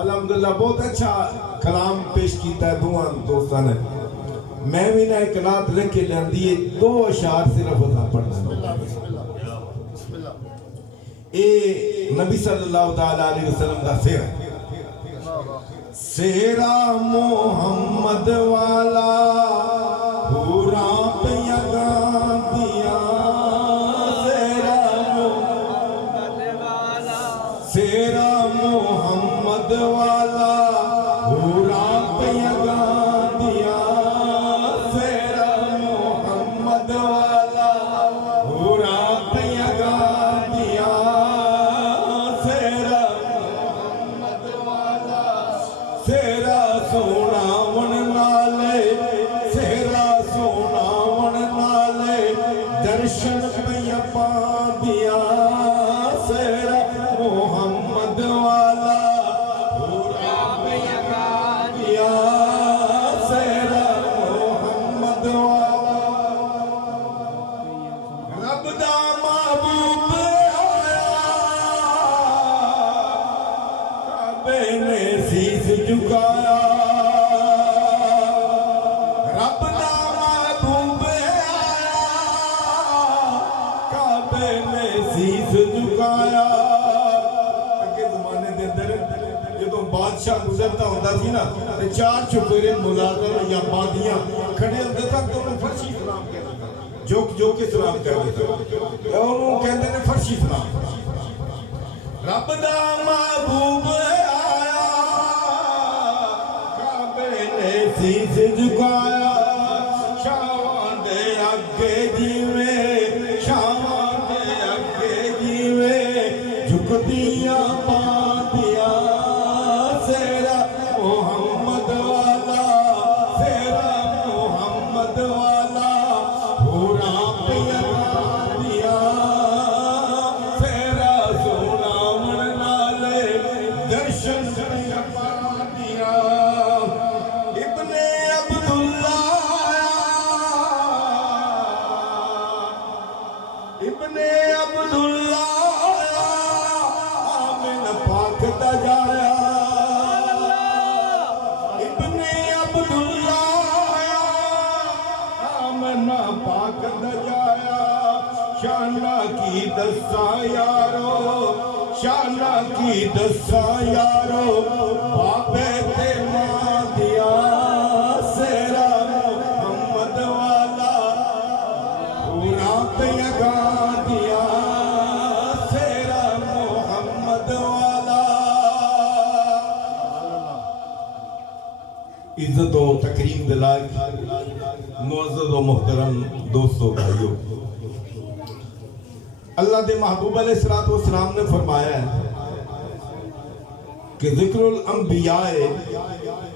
الحمدللہ بہت اچھا کلام پیش کیتا ہے دونوں دوستان نے. میں بھی نہ ایک رات رکھ کے لیندی ہے 2 اشعار صرف ادا پڑھنا. اے نبی صلی اللہ تعالیٰ علیہ وسلم کا سیرا محمد والا پورا پیغا دیا. سیرا محمد والا پورا پیغا دیا. سیرا محمد والا پورا پیغا دیا. سیرا محمد والا سیرا سونا ون نالے. سیرا سونا ون نالے درشن پہ پا دیا. سیرا محمد والا پورا پیغا دیا. سیرا محمد والا رب دا محبوب کعبے نے سیس جھکایا. رب دا محبوب کعبے نے سیس جھکایا. اگے زمانے دے اندر جدوں بادشاہ گزرتا ہوندا سی نا تے 4 چپیرے ملازم یا بادیاں کھڑے ہوندے سن تے انہوں فرشی سلام کہندے سن. جو کے سلام کہندے سن انہوں کہندے نے فرشی سلام. رب دا محبوب آیا کعبے نے سیس جھکایا. شاواں دے اگے جیویں شاواں دے اگے جیویں جھکدیاں پاندیاں. سیرا محمد والا سیرا محمد والا پورا پیغا دیا. سیرا سونا من نالے درشن پا دیا. ابن عبداللہ ابن عبداللہ آمن پاک دا جایا. ابن عبداللہ آمن پاک دا جایا. شانہ کی دساں یارو شانہ کی دساں یارو بابے تے ماں دیا. سیرا محمد والا پورا پیغا دیا. سیرا محمد والا. عزت و تکریم دلائق معزز و محترم دوستو بھائیو، اللہ دے محبوب علیہ السلام نے فرمایا ہے کہ ذکر الانبیاء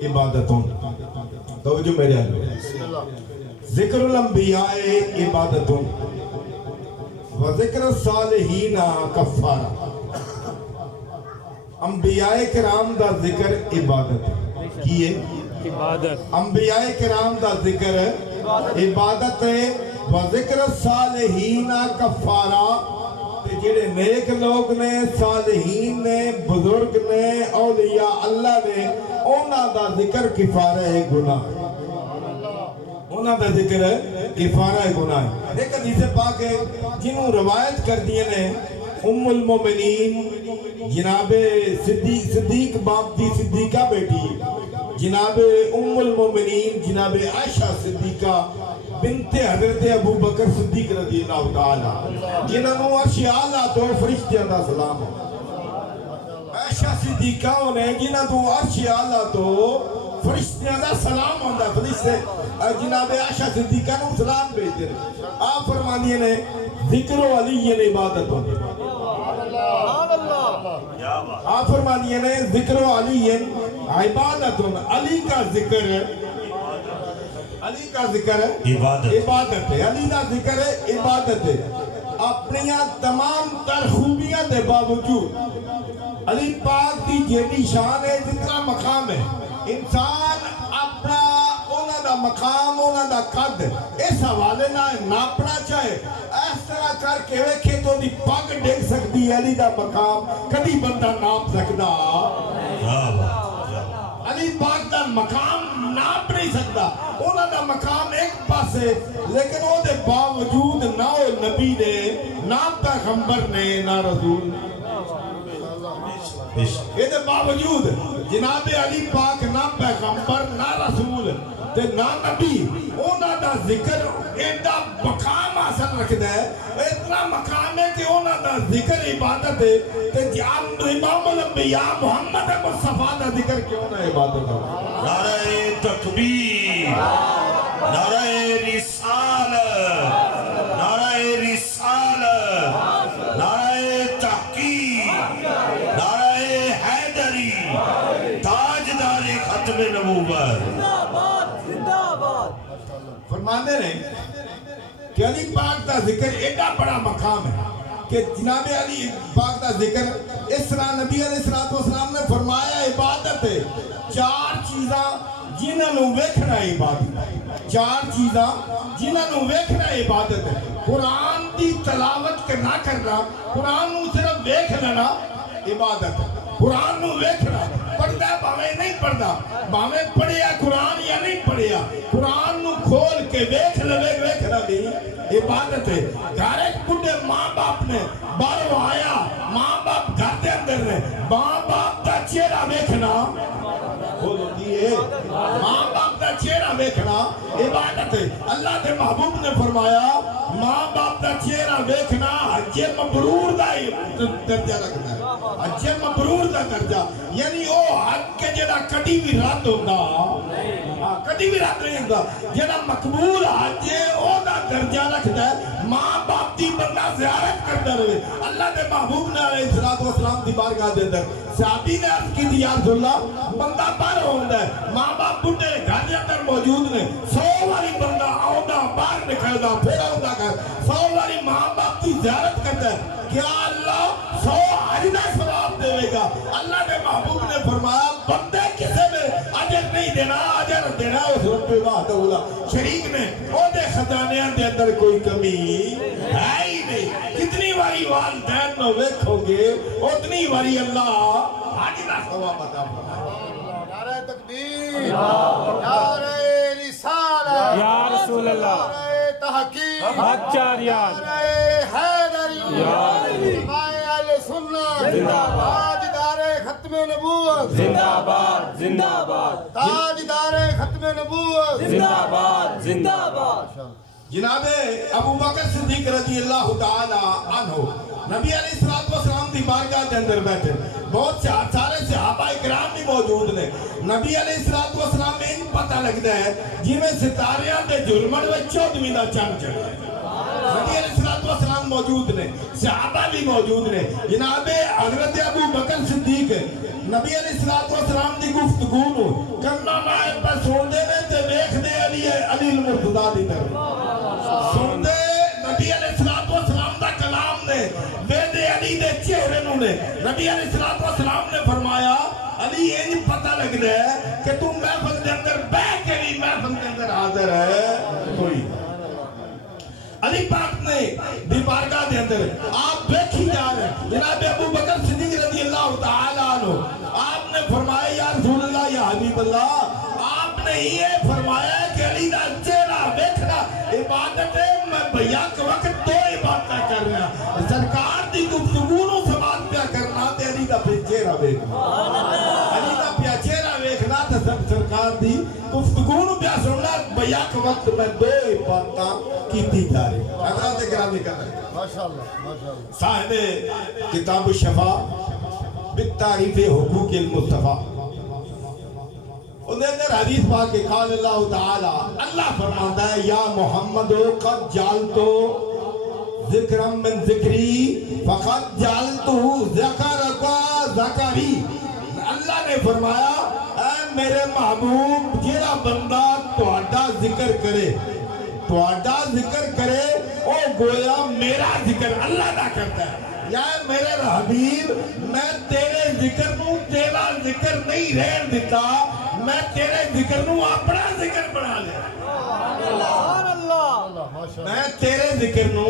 عبادتوں. توجہ میرے آئے. ذکر الانبیاء عبادتوں و ذکر الصالحین کفارہ. انبیاء کرام دا ذکر عبادت کیے. انبیاء کرام دا ذکر عبادت ہے. و ذکر الصالحین کفارہ. جڑے نیک لوگ نے صالحین نے بزرگ نے اولیاء اللہ نے انہاں دا ذکر کفارہ ہے گناہ. انہاں دا ذکر کفارہ گناہ. ایک حدیث پاک ہے جنہوں روایت کر دیے نے ام المومنین جناب صدیق باپ دی صدیقہ بیٹی جناب ام المومنین جناب عائشہ صدیقہ بنت حضرت ابو بکر صدیق رضی اللہ تعالی جنہوں عرش اعلیٰ تو فرشتیاں دا سلام ہے. عائشہ صدیقہ انہیں جنہوں عرش اعلیٰ تو فرشتیاں دا سلام ہوندہ. فرشتے جناب عائشہ صدیقہ نو سلام بھیجتے ہیں. آپ فرمانیے نے ذکر و علی عبادت ہوندی. آپ فرمانیے نے ذکر و علی عبادت ہوندی. علی کا ذکر ہے علی کا ذکر ہے عبادت ہے. علی کا ذکر ہے عبادت ہے. اپنیاں تمام تر خوبیاں دے باوجود علی پاک دی جیڑی شان ہے جتنا مقام ہے انسان اپنا انہاں دا مقام انہاں دا قد اس حوالے نہ ناپنا چاہے اس طرح کر کے ویکھے تو دی پگ ڈگ سکتی ہے. علی دا مقام کدی بندہ ناپ سکدا علی پاک دا مقام ناپ نہیں سکتا انہاں دا مقام ایک پاسے لیکن او دے باوجود نہ او نبی نے نہ پیغمبر نے نہ رسول یہ دے باوجود جناب علی پاک نہ پیغمبر نہ رسول تے نہ نبی انہاں دا ذکر ایڈا مقام حاصل رکھدا ہے اتنا مقام ہے کہ انہاں دا ذکر عبادت ہے تے امام الانبیاء محمد مصطفیٰ دا ذکر کیوں نہ عبادت ہے نعرہ تکبیر نعرہ رسالت نعرہ رسالت نعرہ تحقیق نعرہ حیدری تاجدار ختم نبوت فرمانے رہے کہ علی پاک دا ذکر ایڈا بڑا مقام ہے کہ جناب علی پاک دا ذکر اس طرح نبی علیہ السلام نے فرمایا عبادت ہے چار چیزاں جنہاں نو ویکھنا عبادت ہے چار چیزاں جنہاں نو ویکھنا عبادت ہے قرآن دی تلاوت نہ کرنا قرآن نو صرف ویکھ لینا عبادت ہے قرآن نو ویکھنا پڑھدا بھاویں نہیں پڑھدا بھاویں پڑھیا قرآن یا نہیں پڑھیا قرآن نو کھول کے ویکھ لوے ویکھنا بھی عبادت ہے گھر ایک بڑے ماں باپ نے باہروں آیا ماں باپ گھر دے اندر نے ماں باپ دا چہرہ ویکھنا بولو دیئے ماں باپ دا چہرہ ویکھنا عبادت ہے اللہ دے محبوب نے فرمایا ماں باپ دا چہرہ ویکھنا حج مبرور دا درجہ رکھتا ہے حج مبرور دا درجہ یعنی او حج کے جڑا کدی بھی رد ہوندا کدی بھی رد نہیں ہوندا جڑا مقبول حج ہے او دا درجہ رکھتا ہے ماں باپ دی بندہ زیارت کرتا رہے اللہ دے محبوب نے علیہ السلام دی بارگاہ دے اندر صحابی نے عرض کی تھی یا رسول اللہ بندہ باہر ہوندا ہے ماں باپ بڈھے گھر دے اندر موجود نے 100 والی بندہ آوندا باہر نکلدا پھر آوندا گھر 100 والی ماں باپ دی زیارت کرتا ہے کیا اللہ 100 حج دا ثواب دے گا اللہ کے محبوب نے فرمایا بندے کسے میں اجر نہیں دینا اجر دینا اس رب وحدہ شریک نے او دے خزانیاں دے اندر کوئی کمی ہے ہی نہیں کتنی باری والدین نو ویکھو گے اتنی باری اللہ حج دا ثواب عطا فرمائے نعرہ تکبیر نعرہ رسالت یا رسول اللہ نعرہ تحقیق حق چاریان نعرہ حیدری مائے اہل سنت زندہ باد تاجدار ختم نبوت زندہ باد زندہ باد تاجدار ختم نبوت زندہ باد زندہ باد جناب ابو بکر صدیق رضی اللہ تعالی عنہ نبی علیہ السلام دی بارگاہ کے اندر بیٹھے بہت سارے صحابہ اکرام بھی موجود نے نبی علیہ السلام میں ان پتہ لگتا ہے جی میں ستاریاں دے جرمن میں 14ویں دا چند چڑھا نبی علیہ السلام موجود نے صحابہ بھی موجود نے جناب حضرت ابو بکر صدیق نبی علیہ السلام دی گفتگو نو کرنا مائے پر سن دے نے تے ویکھ دے علی المرتضیٰ دی طرف سن دے نبی علیہ السلام دا کلام نے ویدے علی دے چہرے نو نے نبی علیہ السلام نے فرمایا علی یہ نہیں پتہ لگ رہا ہے کہ تم محفل دے اندر بیٹھ کے بھی محفل دے اندر حاضر ہے کوئی علی پاک نے دی بارگاہ دے اندر آپ بیٹھی جا رہے ہیں جناب ابو بکر صدیق رضی اللہ تعالی عنہ آپ نے فرمایا یا رسول اللہ یا حبیب اللہ آپ نے یہ فرمایا کہ علی دا چہرہ دیکھنا عبادت ہے میں بیاک وقت دو عبادتیں کر رہا سرکار دی گفتگو نو سماعت پیا کرنا تے علی دا چہرہ دیکھنا علی دا پیا چہرہ دیکھنا تے سرکار دی گفتگو نو پیا سننا بیاک وقت میں دو عبادتیں کیتی جا رہی حضرات گرامی کر رہے ماشاءاللہ صاحب کتاب الشفا بالتعریف حقوق المصطفیٰ انہیں اندر حدیث پاک کے قال اللہ تعالی اللہ فرماتا ہے یا محمد قد جعلتو ذکرم من ذکری فقد جعلتو ذکرکا ذکری اللہ نے فرمایا اے میرے محبوب جیرا بندہ تہاڈا ذکر کرے تہاڈا ذکر کرے او گویا میرا ذکر اللہ نہ کرتا ہے یا میرے حبیب میں تیرے ذکر نو تیرا ذکر نہیں رہن دیتا میں تیرے ذکر نو اپنا ذکر بنا لیا میں تیرے ذکر نو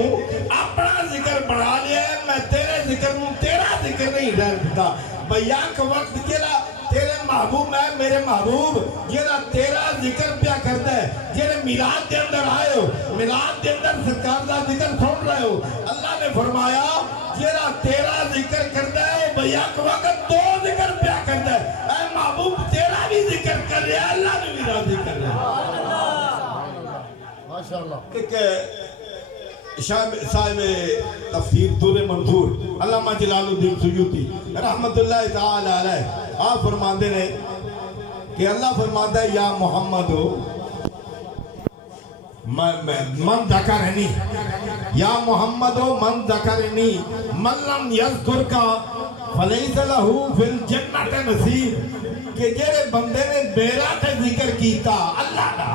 اپنا ذکر بنا لیا میں تیرے ذکر نو تیرا ذکر نہیں رہن دیتا بیاک وقت جیلا تیرے محبوب میں میرے محبوب جیڑا تیرا ذکر پیا کرتا ہے جیڑے میلاد دے اندر آئے ہو میلاد دے اندر سرکار دا ذکر سن رہے ہو اللہ نے فرمایا جیڑا تیرا ذکر کرتا ہے وہ بیک وقت دو ذکر پیا کرتا ہے اے محبوب تیرا بھی ذکر کر رہا ہے اللہ نے بھی راضی کر رہا ہے ماشاءاللہ ایک صاحب تفسیر دور منظور علامہ جلال الدین سیوطی رحمت اللہ تعالی علیہ آپ فرماندے نے کہ اللہ فرماتا ہے یا محمد من ذکرنی یا محمد من ذکرنی من لم یذکر کا فلیس لہو فی الجنت نصیب کہ جیڑے بندے نے میرا تے ذکر کیتا اللہ دا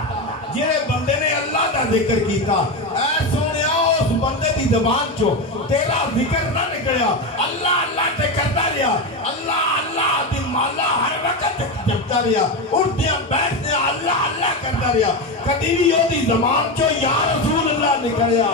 جیڑے بندے نے اللہ دا ذکر کیتا اے سونیا اس بندے دی زبان چو تیرا ذکر نہ نکلیا اللہ اللہ تے کرتا رہا اللہ اللہ دی مالا ہر وقت جبتا رہا اٹھدیا بیٹھدیا اللہ اللہ کرتا رہا کدی بھی وہ دی زبان چو یا رسول اللہ نکلیا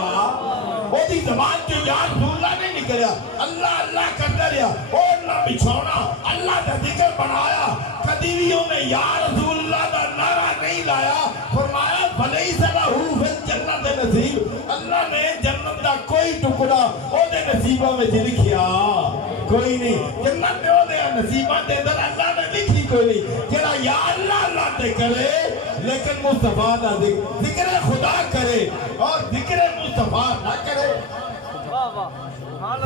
وہ دی زبان چو یا رسول اللہ نہیں نکلیا اللہ اللہ کرتا رہا اور نہ بچھونا اللہ دا ذکر بنایا کدی بھی انہیں یا رسول اللہ دا نعرہ نہیں لایا فرمایا فلیس لہو فی الجنت نصیب اللہ نے جنت دا کوئی ٹکڑا او دے نصیبہ میں لکھیا کوئی نہیں جنت میں او دے نصیبہ دے اندر اللہ نے لکھی کوئی نہیں جنہا یا اللہ اللہ تے کرے لیکن مصطفیٰ نہ ذکر خدا کرے اور ذکر مصطفیٰ نہ کرے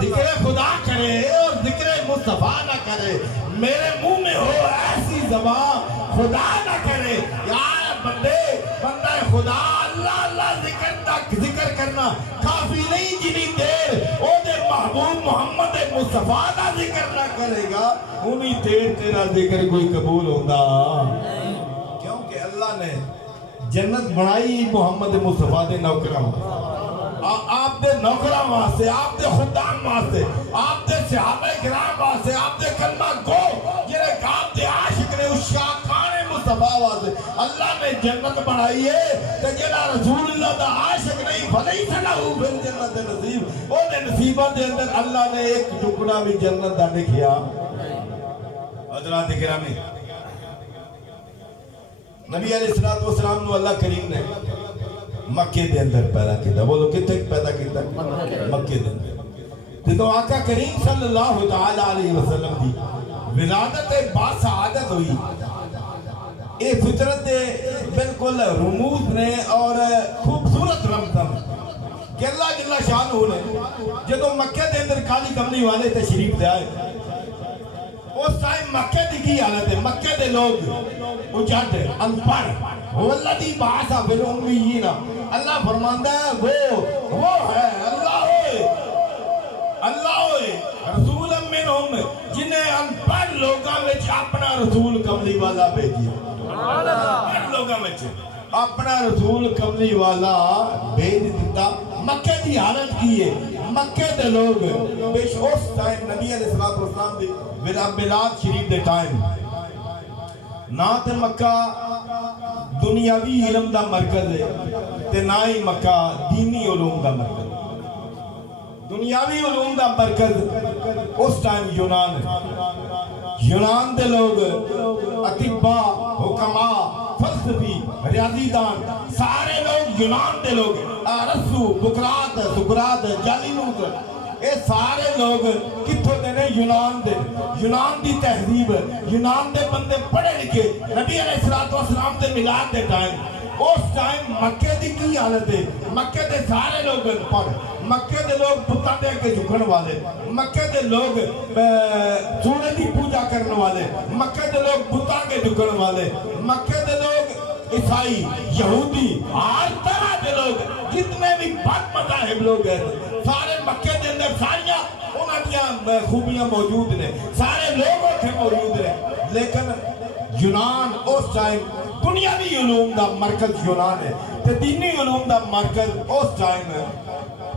ذکر خدا کرے اور ذکر مصطفیٰ نہ کرے میرے منہ میں ہو ایسی زبان خدا نہ کرے یار بندے بندہ خدا اللہ اللہ ذکر کرنا کافی نہیں جنی دیر او دے محبوب محمد مصطفیٰ دا ذکر نہ کرے گا انہی دیر تیرا ذکر کوئی قبول ہوتا کیونکہ اللہ نے جنت بنائی محمد مصطفیٰ دے نوکرام آپ دے نوکرام واسطے آپ دے خدام واسطے آپ دے صحابہ کرام واسطے آپ دے کلمہ گو جنہیں آپ دے عاشق نے اس شاکان مصطفیٰ واسطے اللہ نے جنت بنائی ہے کہ جنہ رسول اللہ دا عاشق نہیں فلیس لہو فی الجنت نصیب وہ دے نصیبہ دے اندر اللہ نے ایک ٹکڑا بھی جنت دا لکھیا حضرات گرامی نبی علیہ السلام نو اللہ کریم نے مکے دے اندر پیدا کیتا بولو کتے پیدا کیتا مکے دے اندر تو آقا کریم صلی اللہ تعالی علیہ وسلم دی ولادت باسعادت ہوئی اے فطرت دے بالکل رموز نے اور خوبصورت رمضان کہ اللہ جل شانہ نے جدو مکے دے اندر کالی کملی والے تشریف دے آئے اس ٹائم مکے دی کی حالت ہے مکے دے لوگ اجھٹ انپڑھ والذی بعث فی الامیین اللہ فرماندہ ہے وہ ہے اللہ ہوئے رسول منہم جنہیں انپڑھ لوگاں میں اپنا رسول کملی والا بھیجیا انپڑھ لوگاں میں اپنا رسول کملی والا بھیج دیتا مکے دی حالت کی ہے مکے دے لوگ بیش اس ٹائم نبی علیہ السلام دی میلاد شریف دے ٹائم نہ تے مکہ دنیاوی علم دا مرکز ہے تے نہ ہی مکہ دینی علوم دا مرکز دنیاوی علوم دا مرکز اس ٹائم یونان ہے یونان دے لوگ اطباء حکماء فلسفی ریاضی دان سارے لوگ یونان دے لوگ ارسطو بقراط سقراط جالینوس اے سارے لوگ کتھوں دے نے یونان دی تہذیب یونان دے بندے پڑھے لکھے نبی علیہ السلام دے میلاد دے ٹائم اس ٹائم مکے دی کی حالت ہے مکے دے سارے لوگ پڑھ مکے دے لوگ بتاں دے کے جھکن والے مکے دے لوگ سورج دی پوجا کرنے والے مکے دے لوگ بتاں کے جھکن والے مکے دے لوگ عیسائی یہودی ہر طرح دے لوگ جتنے بھی بد مذاہب لوگ ہیں سارے مکے دے اندر ساریاں انہاں دیاں خوبیاں موجود نے سارے لوگ اتھے موجود ہیں لیکن یونان اس ٹائم دنیاوی علوم دا مرکز یونان ہے تے دینی علوم دا مرکز اس ٹائم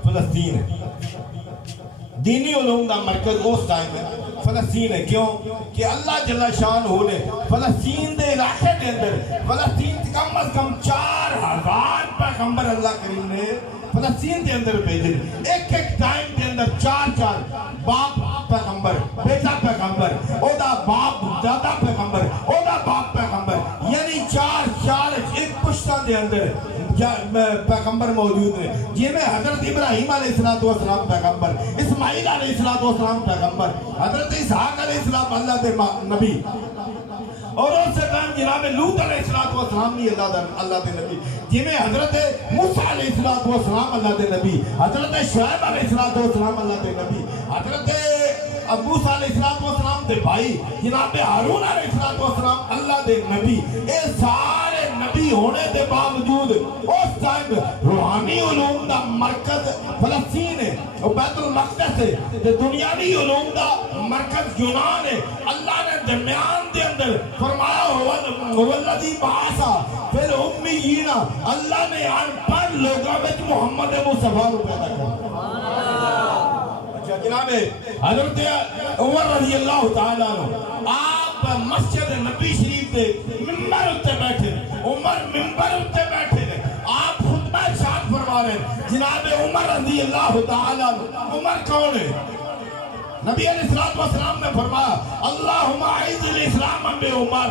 فلسطین ہے دینی علوم دا مرکز اس ٹائم ہے فلسطین ہے کیوں کہ اللہ جل شانہ نے فلسطین دے علاقے دے اندر فلسطین کم از کم 4000 پیغمبر اللہ کریم نے فلسطین دے اندر بھیجے ایک ٹائم دے اندر 4 باپ پیغمبر بیٹا پیغمبر او دا باپ دادا پیغمبر دے اندر پیغمبر موجود ہیں جی میں حضرت ابراہیم علیہ السلام پیغمبر، اسماعیل علیہ السلام پیغمبر، حضرت اسحاق علیہ السلام اللہ دے نبی، اور اس سے کام جناب لوط علیہ السلام بھی اللہ دے نبی، جی میں حضرت موسیٰ علیہ السلام اللہ دے نبی، حضرت شعیب علیہ السلام اللہ دے نبی، حضرت موسیٰ علیہ السلام دے بھائی جناب ہارون علیہ السلام اللہ دے نبی، اے سارے نبی ہونے دے باوجود اس ٹائم روحانی علوم دا مرکز فلسطین ہے، بیت المقدس ہے، تے دنیاوی علوم دا مرکز یونان ہے۔ اللہ نے درمیان دے اندر فرمایا والذی بعث فی الامیین، اللہ نے ان پڑھ لوگوں میں محمد مصطفیٰ کو پیدا کیا۔ جناب حضرت عمر رضی اللہ تعالیٰ عنہ آپ مسجد نبی شریف دے ممبر اتے بیٹھے، عمر ممبر اتے بیٹھے، آپ خطبہ ارشاد فرما رہے ہیں۔ جناب عمر رضی اللہ تعالیٰ عنہ، عمر کون ہے؟ نبی علیہ السلام نے فرمایا اللہم اعز الاسلام بعمر،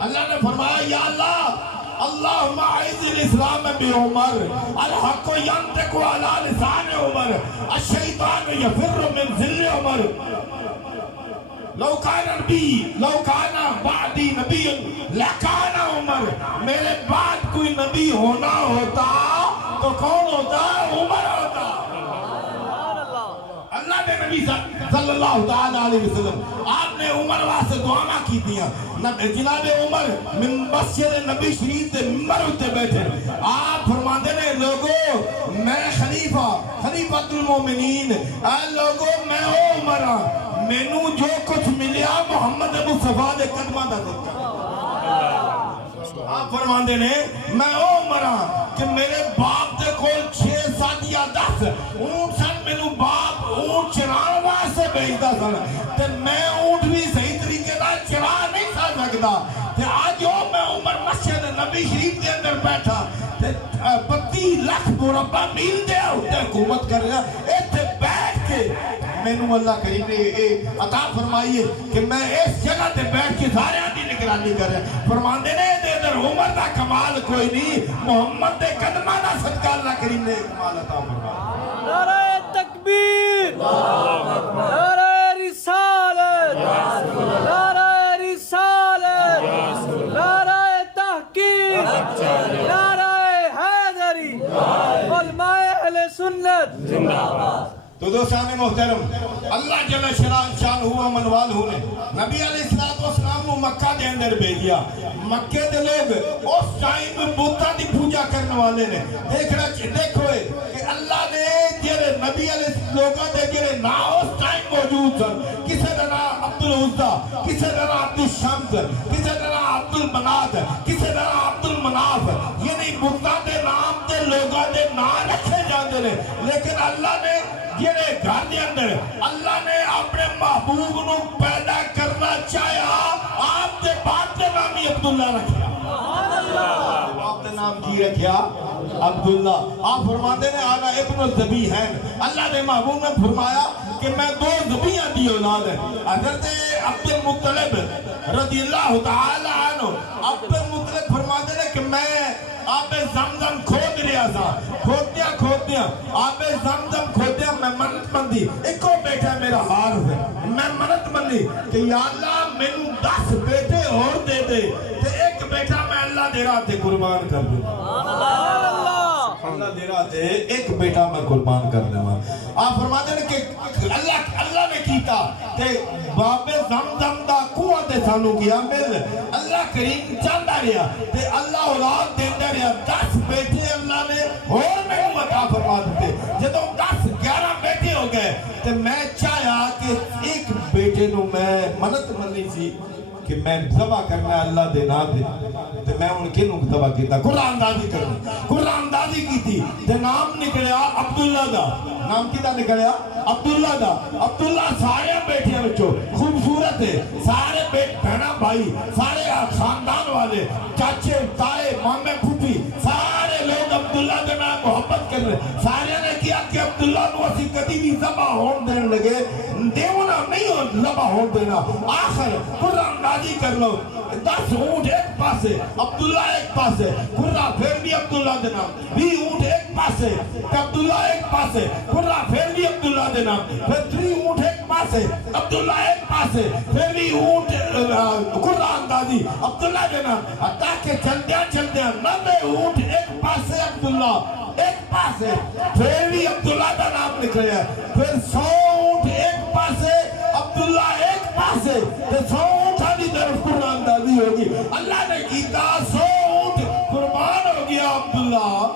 اللہ نے فرمایا یا اللہ اللہم اعز الاسلام بعمر، الحق ینطق علی لسان عمر، الشیطان یفر من ذل عمر، لو کان بعدی نبی لکان عمر، میرے بعد کوئی نبی ہونا ہوتا تو کون ہوتا؟ عمر ہوتا۔ اللہ نے نبی صلی اللہ تعالیٰ علیہ وسلم آپ نے عمر واسطے دعا کی دیا۔ جناب عمر مسجد نبی شریف دے ممبر ہوتے بیٹھے، آپ فرماتے ہیں لوگو میں خلیفۃ المومنین، اے لوگو میں عمر ہاں، مینوں جو کچھ ملیا محمد مصطفیٰ دے قدمہ دا صدقہ۔ آپ فرماندے نے میں عمر ہاں کہ میرے باپ دے کول 6 7 یا 10 اونٹ سن، مینوں باپ اونٹ چران واسطے بھیجدا سن تے میں اونٹ بھی صحیح طریقے نال چرا نہیں سکدا، تے اج میں عمر مسجد نبی شریف دے اندر بیٹھا تے 32 لاکھ مربع میل دے اوتے حکومت کر رہا، ایتھے بیٹھ کے مینوں اللہ کریم نے عطا فرمائی ہے کہ میں اس جگہ تے بیٹھ کے سارے دی نگرانی کر رہا۔ فرماندے نے دے در عمر دا کمال کوئی نہیں، محمد دے قدمہ دا صدقہ اللہ کریم نے کمال عطا فرمایا۔ نعرہ تکبیر، نعرہ رسالت، نعرہ رسالت، نعرہ تحقیق، نعرہ حیدری، علماء اہل سنت زندہ باد۔ تو دوستان محترم، اللہ جل شانہ و منوالہ نے نبی علیہ السلام کو مکہ دے اندر بھیجیا۔ مکہ دے لوگ اس ٹائم بتاں دی پوجا کرنے والے نے دیکھو کہ اللہ نے جڑے نبی علیہ لوگوں دے جڑے نا اس ٹائم موجود سن، کسے دا نام عبد العزیٰ، کسے دا نام عبد الشمس، کسے دا نام عبد المنات، کسے دا نام عبد المناف، یعنی بتاں دے نام تے لوگوں دے نام رکھے جاندے نے، لیکن اللہ نے جڑے گھر دے اندر اللہ نے اپنے محبوب نو پیدا کرنا چاہیا، آپ دے باپ دے نام ہی عبداللہ رکھیا۔ آپ دے نام کی رکھیا؟ عبداللہ۔ آپ فرماتے ہیں آنا ابن الذبیحین، اللہ نے محبوب نے فرمایا کہ میں 2 ذبیحہ دی اولاد ہے، حضرت عبد المطلب رضی اللہ تعالی عنہ، عبد المطلب فرماتے ہیں کہ میں آب زمزم کھود رہا تھا، کھودیاں آب زمزم کھودیاں میں منت مندی، ایک بیٹا میرا حارث ہے، میں منت مندی کہ یا اللہ میں 10 بیٹے اور دے دے تے ایک بیٹا میں اللہ دے راہ تے قربان کر دوں۔ اللہ دے راہ تے ایک بیٹا میں قربان کر دوں۔ آپ فرماتے ہیں کہ اللہ نے کیتا تے باب زمزم دا کنواں تے سانو گیا مل، اللہ کریم چاہتا رہا تے اللہ اولاد دیتا رہا، 10 بیٹے اللہ نے اور میں عطا فرما دیتے۔ جدوں 10 11 بیٹے ہو گئے تے میں چاہیا کہ ایک بیٹے نو میں منت مننی سی کہ میں ذبح کرنا اللہ دے نام دے تے میں ان کے نو ذبح کیتا، قرآن دازی کرنا، قرآن دازی کی تھی تے نام نکلیا عبداللہ دا۔ نام کی دا نکلیا؟ عبداللہ دا۔ عبداللہ سارے بیٹھے بچوں خوبصورت عزت ہے سارے بہنا بھائی سارے خاندان والے چاچے تائے مامے پھوپھی سارے لوگ عبداللہ کے نام محبت کر رہے سارے نے کیا کہ عبداللہ نو اسی کدی بھی ذبح ہون دین لگے دیونا نہیں ذبح ہون دینا آخر قرآن نازی کر لو 10 اونٹ ایک پاسے عبداللہ ایک پاسے قرآن پھر بھی عبداللہ دے نام 20 اونٹ ایک پاسے عبداللہ ایک پاسے قرآن پھر بھی عبداللہ دے نام پھر 3 اونٹ ایک پاسے عبداللہ ایک پاسے پھر بھی اونٹ قرآن دازی عبداللہ دے نام حتیٰ کہ چلتے ہیں 90 اونٹ ایک پاسے عبداللہ ایک پاسے پھر بھی عبداللہ کا نام نکلے ہے پھر 100 اونٹ ایک پاسے عبداللہ ایک پاسے پھر 100 اونٹ آدھی طرف قرآن دازی ہوگی اللہ نے کیتا 100 اونٹ قربان ہو گیا عبداللہ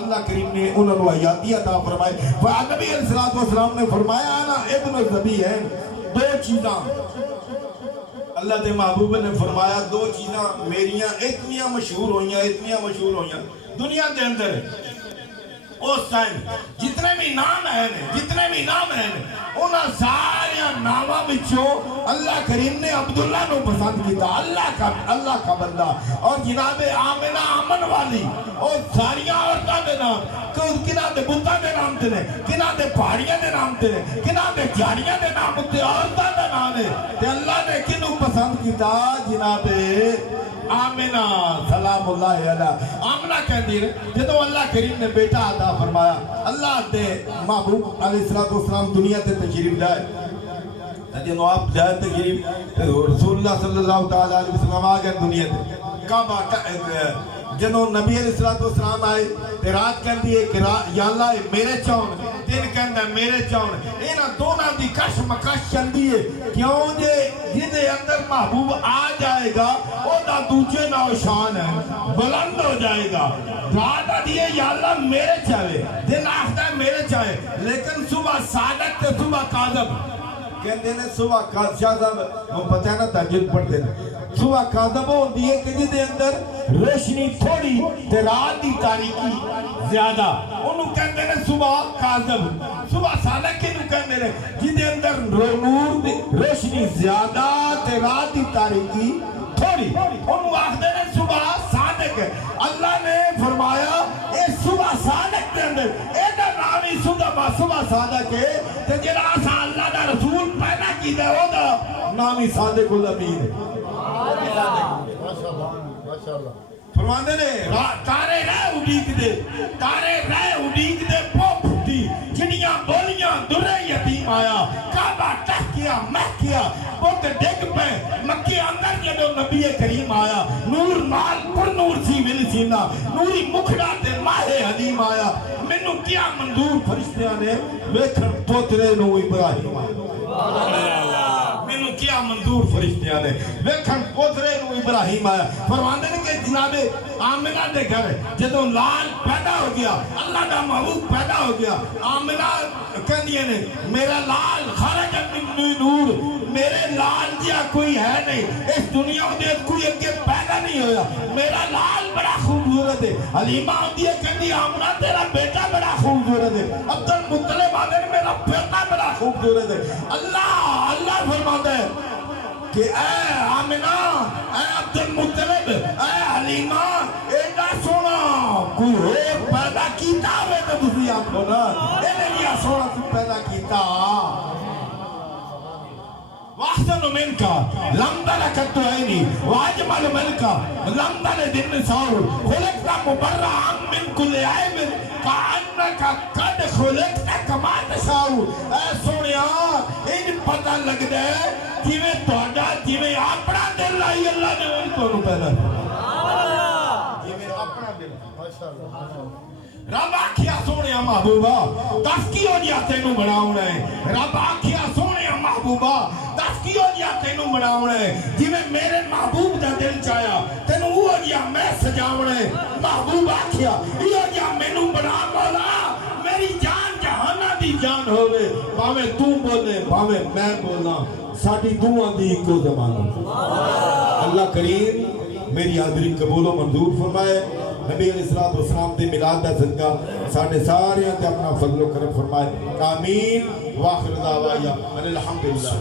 اللہ کریم نے انہوں نے حیاتی عطا فرمائے نبی علیہ السلام نے فرمایا نا ابن الزبی ہے 2 چیزاں اللہ دے محبوب نے فرمایا 2 چیزاں میریاں اتنیاں مشہور ہوئیاں دنیا کے اندر اس ٹائم جتنے بھی نام ہیں انہاں سارے نامہ بچوں اللہ کریم نے عبداللہ نو پسند کیتا اللہ کا بندہ اور جناب آمنہ امن والی اور ساریاں عورتاں دے نام کناں دے بتاں دے نام تے نے کناں دے پہاڑیاں دے نام تے نے کناں دے جھاڑیاں دے نام تے عورتاں دے نام نے تے اللہ نے کنوں پسند کیتا جناب آمنہ سلام اللہ علیہ آمنہ کہہ دی جدو اللہ کریم نے بیٹا عطا فرمایا اللہ دے محبوب علیہ السلام دنیا تے تشریف لائے جنو آپ جائے تشریف رسول اللہ صلی اللہ علیہ وسلم آگئے دنیا تے کعبہ جنو نبی علیہ السلام آئے تے رات کہن دیئے کہ یا اللہ میرے چون دن کہن دے میرے چون اینا دونہ دی کش مکش چل دیئے کیوں جے جدے اندر محبوب آ جائے گا او دا دوجے نوشان ہے بلند ہو جائے گا رات دیئے یا اللہ میرے چاہے دن آخدہ میرے چاہے لیکن صبح صادق تے صبح قاذب کہندے نے صبح قاذب شاہ صاحب ہم پتہ ہے نا تحجد پڑھتے ہیں صبح قاذب ہوندی ہے کہ جدے اندر روشنی تھوڑی تے رات دی تاریکی زیادہ انہوں کہندے نے صبح قاذب صبح صادق کنوں کہندے نے جدے اندر نور دی روشنی زیادہ تے رات دی تاریکی تھوڑی انہوں آخدے نے صبح صادق ہے اللہ نے فرمایا اے صبح صادق دے اندر اے دا نامی صبح صادق ہے تے جڑا اساں اللہ دا رسول پیدا کیتا ہے او دا نامی صادق الامین ہے ماشاءاللہ فرماندے نے تارے رہ اڈیک دے پوپ دی جنیاں بولیاں درے یتیم آیا کعبہ ٹک کیا مہک کیا بوت ڈگ پہ مکہ اندر جدو نبی کریم آیا نور نال پر نور سی مل سینا نوری مکھڑا تے ماہ حدیم آیا منو کیا منظور فرشتیاں نے ویکھن پوترے نو ابراہیم آیا منو کیا منظور فرشتیاں نے ویکھن پوترے نو ابراہیم آیا فرماندے نے کہ جناب آمنہ دے گھر جدو لال پیدا ہو گیا اللہ دا محبوب پیدا ہو گیا آمنہ کہندیے نے میرا لال خرج من نور میرے لال جیا کوئی ہے نہیں اس دنیا دے کوئی اگے پیدا نہیں ہویا میرا لال بڑا خوبصورت ہے حلیمہ ہوندی ہے کہندی آمنہ تیرا بیٹا بڑا خوبصورت ہے عبد المطلب آدھے میرا بیٹا بڑا خوبصورت ہے اللہ فرماتا ہے کہ اے آمنہ اے عبد المطلب اے حلیمہ ایڈا سونا کوئی ہو پیدا کیتا ہوئے تو تسی آپ کو نا ایڈا لیا سونا تو پیدا کیتا وَأَحْسَنُ مِنْكَ لَمْدَ لَكَتُّ عَيْنِي وَأَجْمَلُ مِنْكَ لَمْدَ لِدِنِّ سَعُرُ خُلِقْتَ مُبَرَّعًا مِنْ كُلِّ عَيْبٍ كَأَنَّكَ قَدْ خُلِقْتَ كَمَا تَشَاءُ اے سونیا ان پتہ لگ دے جویں تہاڈا جویں اپنا دل آئی اللہ نے ان کو پیدا جویں اپنا دل ماشاءاللہ رب آکھیا سونیا محبوبہ دس کی ہو جیا تینوں بناؤنا ہے رب آکھیا سونیا محبوبہ دس کی ہو جیا تینوں بناؤنا ہے جویں میرے محبوب دا دل چاہیا تینوں ہو جیا میں سجاونا ہے محبوب آکھیا یہ جیا مینوں بنا مولا میری جان جہانا دی جان ہوئے باویں تو بولے باویں میں بولنا ساڑی دعا دی کو زمانہ اللہ کریم میری حاضری قبول و منظور فرمائے نبی علیہ السلام دے ملاد دا صدقہ ساڑھے سارے تے اپنا فضل و کرم فرمائے آمین واخر دعوایا الحمدللہ